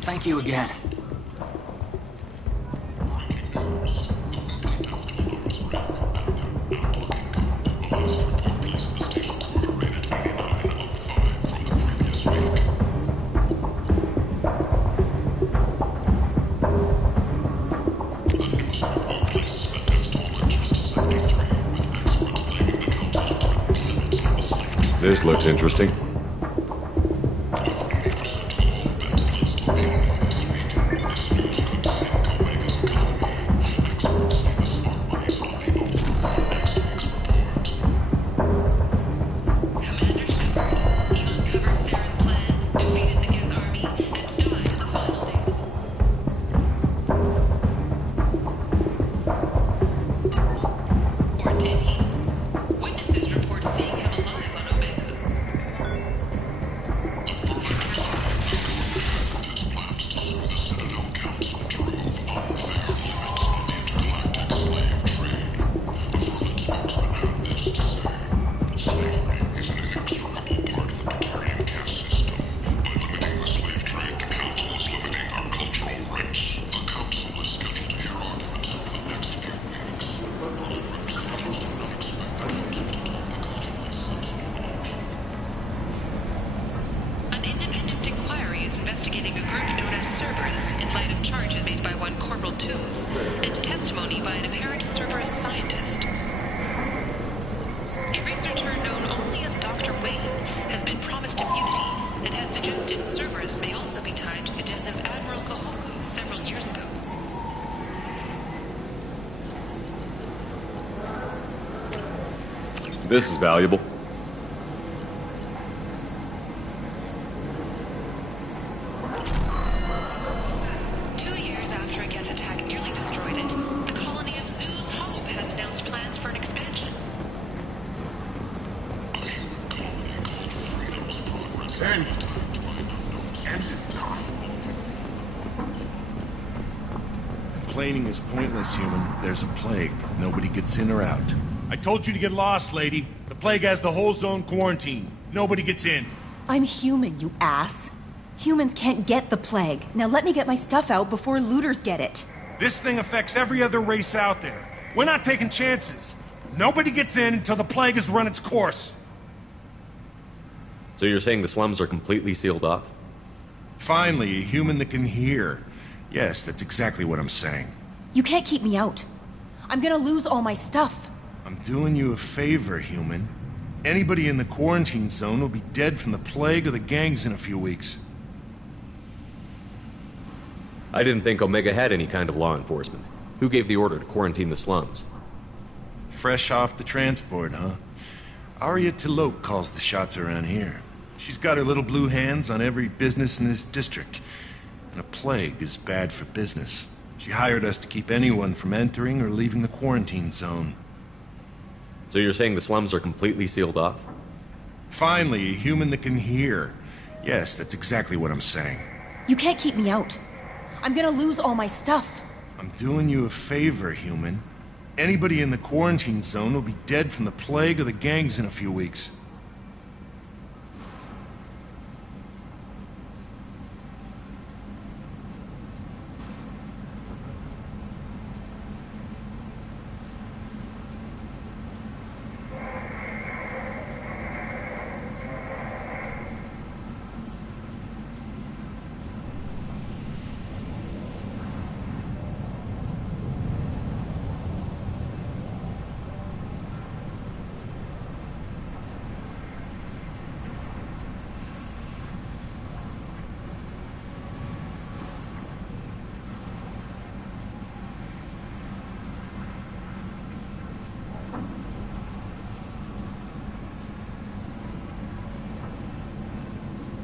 Thank you again. This looks interesting. This is valuable. Complaining is pointless, human. There's a plague. Nobody gets in or out. I told you to get lost, lady. The plague has the whole zone quarantined. Nobody gets in. I'm human, you ass. Humans can't get the plague. Now let me get my stuff out before looters get it. This thing affects every other race out there. We're not taking chances. Nobody gets in until the plague has run its course. So you're saying the slums are completely sealed off? Finally, a human that can hear. Yes, that's exactly what I'm saying. You can't keep me out. I'm gonna lose all my stuff. I'm doing you a favor, human. Anybody in the quarantine zone will be dead from the plague or the gangs in a few weeks. I didn't think Omega had any kind of law enforcement. Who gave the order to quarantine the slums? Fresh off the transport, huh? Arya Tilok calls the shots around here. She's got her little blue hands on every business in this district. And a plague is bad for business. She hired us to keep anyone from entering or leaving the quarantine zone. So you're saying the slums are completely sealed off? Finally, a human that can hear. Yes, that's exactly what I'm saying. You can't keep me out. I'm gonna lose all my stuff. I'm doing you a favor, human. Anybody in the quarantine zone will be dead from the plague or the gangs in a few weeks.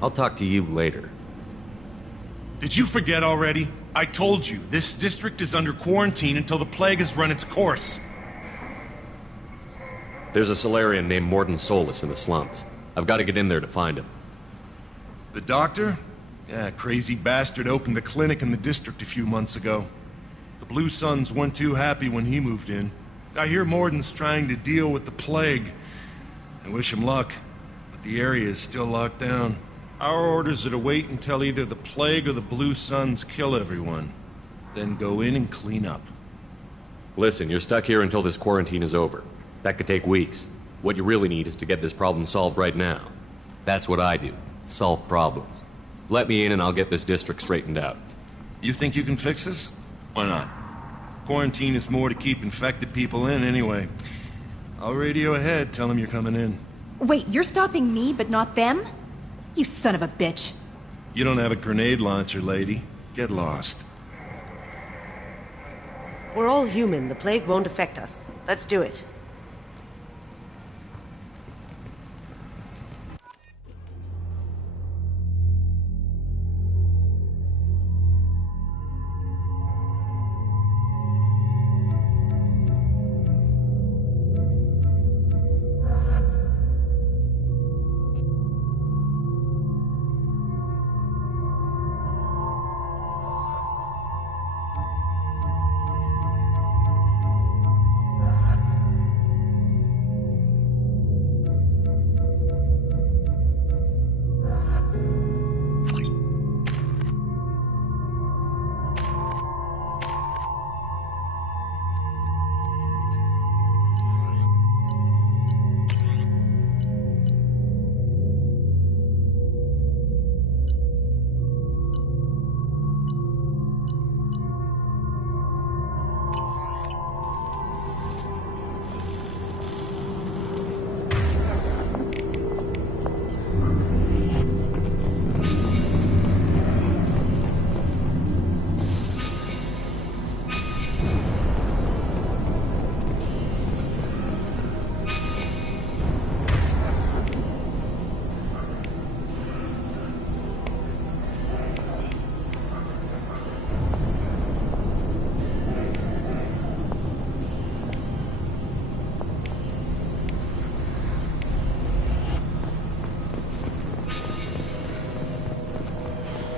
I'll talk to you later. Did you forget already? I told you, this district is under quarantine until the plague has run its course. There's a Solarian named Morden Solus in the slums. I've got to get in there to find him. The doctor? Yeah, crazy bastard opened a clinic in the district a few months ago. The Blue Suns weren't too happy when he moved in. I hear Morden's trying to deal with the plague. I wish him luck, but the area is still locked down. Our orders are to wait until either the plague or the Blue Suns kill everyone. Then go in and clean up. Listen, you're stuck here until this quarantine is over. That could take weeks. What you really need is to get this problem solved right now. That's what I do. Solve problems. Let me in and I'll get this district straightened out. You think you can fix this? Why not? Quarantine is more to keep infected people in anyway. I'll radio ahead, tell them you're coming in. Wait, you're stopping me, but not them? You son of a bitch. You don't have a grenade launcher, lady. Get lost. We're all human. The plague won't affect us. Let's do it.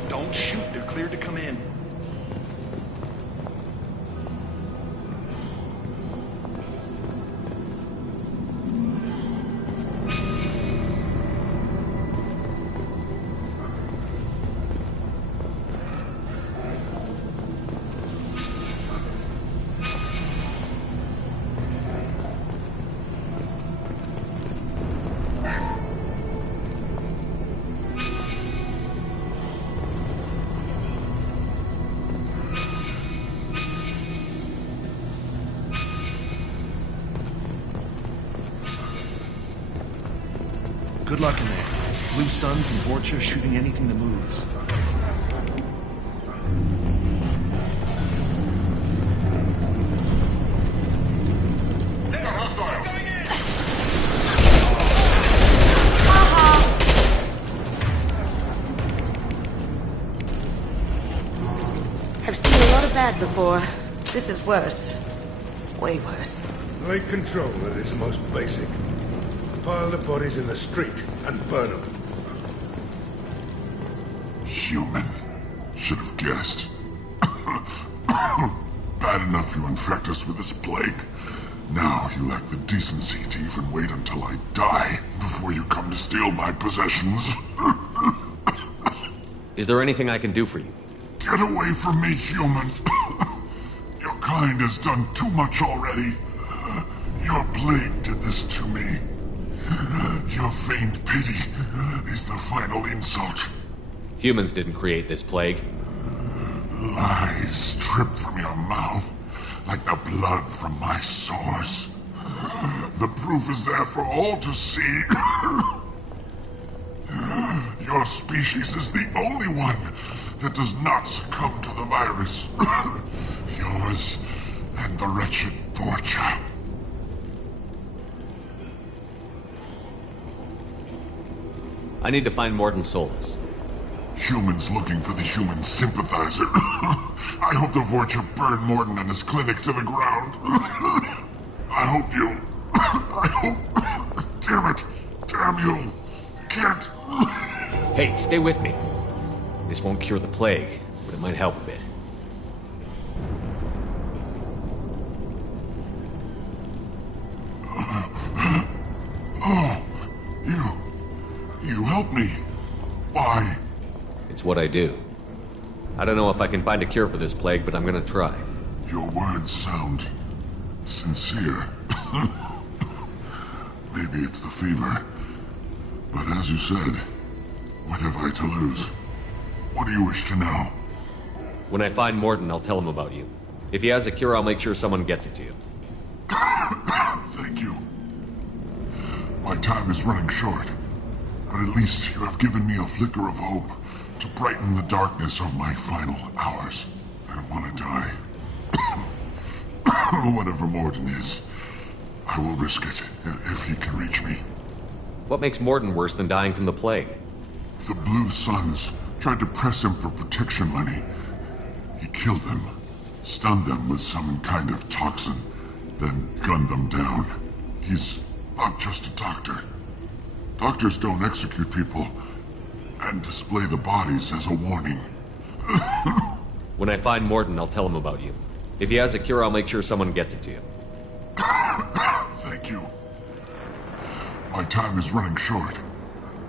Don't shoot. They're cleared to come in. Good luck in there. Blue Suns and Vorcha shooting anything that moves. I've seen a lot of bad before. This is worse. Way worse. Take control at its most basic. Pile the bodies in the street and burn them. Human. Should have guessed. Bad enough you infect us with this plague. Now you lack the decency to even wait until I die before you come to steal my possessions. Is there anything I can do for you? Get away from me, human. Your kind has done too much already. Your plague did this to me. Your feigned pity is the final insult. Humans didn't create this plague. Lies drip from your mouth like the blood from my sores. The proof is there for all to see. Your species is the only one that does not succumb to the virus. Yours and the wretched Vorcha. I need to find Morton Solus. Humans looking for the human sympathizer. I hope the Vorcha burned Morton and his clinic to the ground. I hope you... I hope... Damn it. Damn you. Can't... Hey, stay with me. This won't cure the plague, but it might help a bit. Oh, you helped me. Why? It's what I do. I don't know if I can find a cure for this plague, but I'm gonna try. Your words sound sincere. Maybe it's the fever. But as you said, what have I to lose? What do you wish to know? When I find Morton, I'll tell him about you. If he has a cure, I'll make sure someone gets it to you. Thank you. My time is running short, but at least you have given me a flicker of hope to brighten the darkness of my final hours. I don't want to die. Whatever Morden is, I will risk it if he can reach me. What makes Morden worse than dying from the plague? The Blue Suns tried to press him for protection money. He killed them, stunned them with some kind of toxin, then gunned them down. He's not just a doctor. Doctors don't execute people and display the bodies as a warning. When I find Morden, I'll tell him about you. If he has a cure, I'll make sure someone gets it to you. Thank you. My time is running short,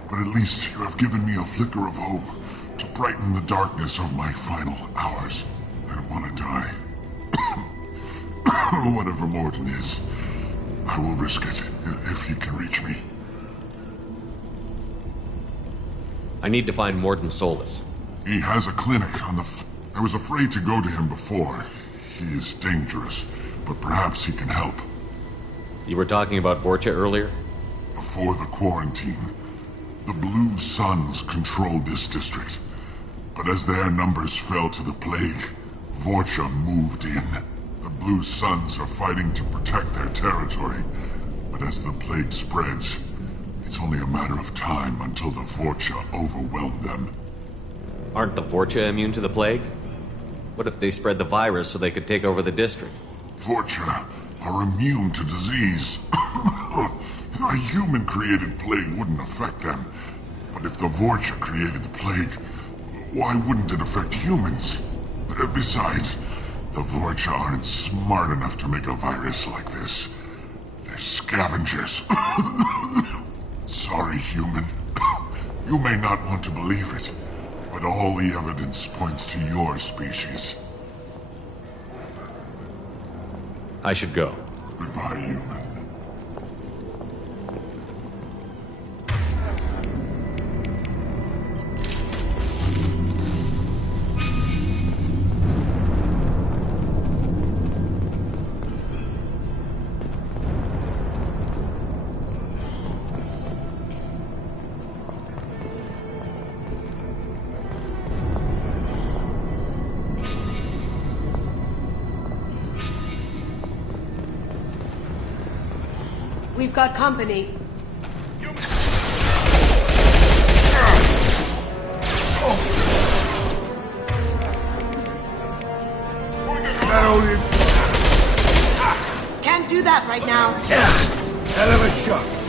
but at least you have given me a flicker of hope to brighten the darkness of my final hours. I don't want to die. Whatever Morden is, I will risk it if he can reach me. I need to find Morden Solus. He has a clinic on the I was afraid to go to him before. He is dangerous, but perhaps he can help. You were talking about Vorcha earlier? Before the quarantine, the Blue Suns controlled this district. But as their numbers fell to the plague, Vorcha moved in. The Blue Suns are fighting to protect their territory, but as the plague spreads, it's only a matter of time until the Vorcha overwhelm them. Aren't the Vorcha immune to the plague? What if they spread the virus so they could take over the district? Vorcha are immune to disease. A human-created plague wouldn't affect them. But if the Vorcha created the plague, why wouldn't it affect humans? Besides, the Vorcha aren't smart enough to make a virus like this. They're scavengers. Sorry, human. You may not want to believe it, but all the evidence points to your species. I should go. Goodbye, human. We've got company. Can't do that right now. Hell of a shot.